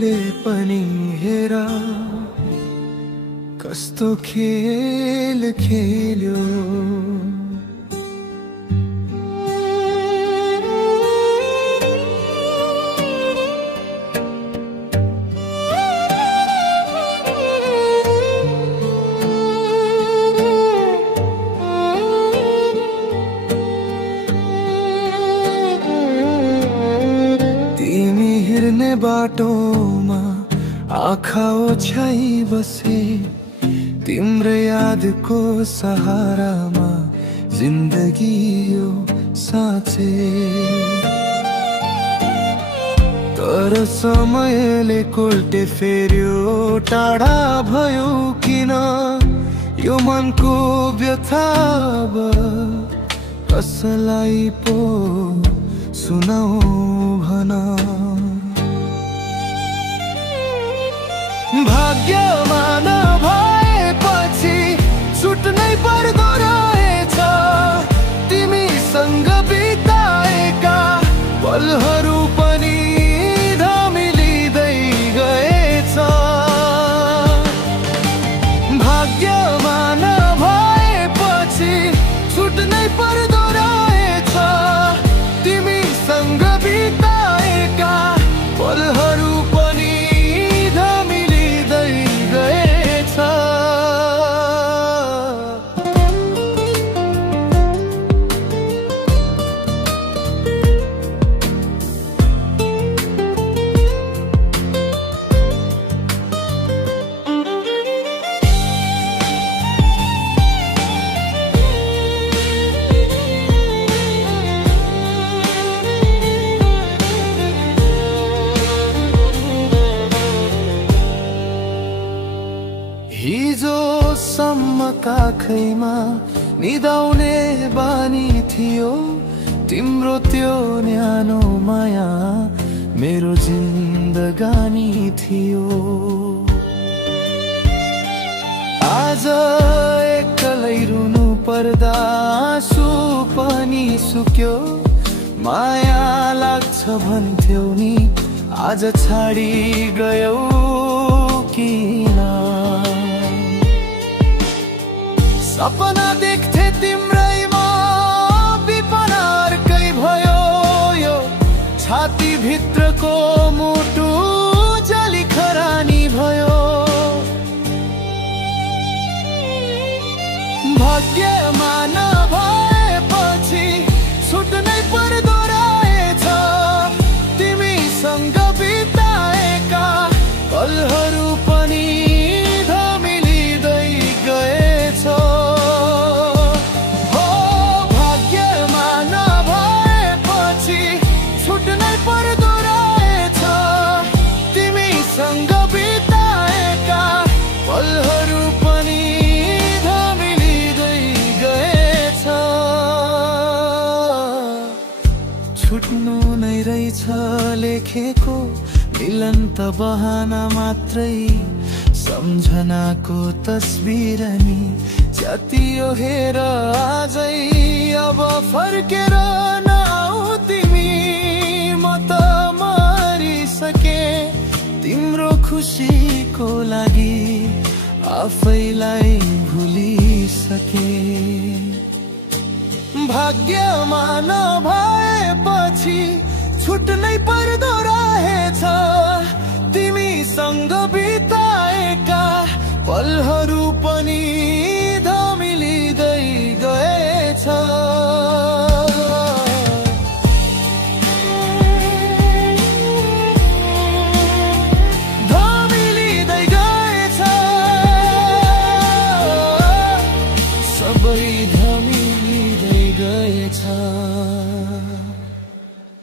ले पनि हेर कस्तो खेल खेल्यो। तिमी हिँड्ने बाटोमा आँखा ओछ्याई बसे, तिम्रो यादको सहारामा जिन्दगी यो साँचे। तर समयले कोल्टे फेर्यो, टाढा भयो किन यो मनको व्यथा अब कसलाई पो सुनाऊ भन। भाग्यमा नभएपछि छुट्नै पर्दो रहेछ, तिमीसँग बिताएका पलहरू पनि धमिलिँदै गएछ। भाग्यमा नभएपछि छुट्नै पर्दो रहेछ, तिमीसँग बिताएका पलहरू पनि धमिलिँदै गएछ। हिजोसम्म काखैमा निदाउने बानी थियो, तिम्रो त्यो न्यानो माया मेरो जिन्दगानी थियो। आज एक्लै रुनु पर्दा आँसु पनि सुक्यो, माया लाग्छ भन्थ्यौ नि आज छाडी गयौ किन। सपना देख्थे तिम्रैमा विपना अर्कै भयो, यो छाती भित्रको मुटु जली खरानी भयो। भाग्यमा नभएपछि छुट्नै पर्दो रहेछ, तिमीसँग बिताएका पलहरू पनि धमिलिँदै गएछ। छुट्नै पर्दो रहेछ, तिमीसँग बिताएका पलहरू पनि धमिलिँदै गएछ। छुट्नु नै रहेछ लेखेको, मिलन त बहाना मात्रै, सम्झनाको तस्बिर नि च्यातियो हेर आजै। अब फर्केर नआऊ तिमी, म त मरिसके तिम्रो खुसीको लागि आफैलाई भुलिसके। भाग्यमा नभएपछि छुट्नै पर्दो रहेछ, तिमीसँग बिताएका पलहरू पनि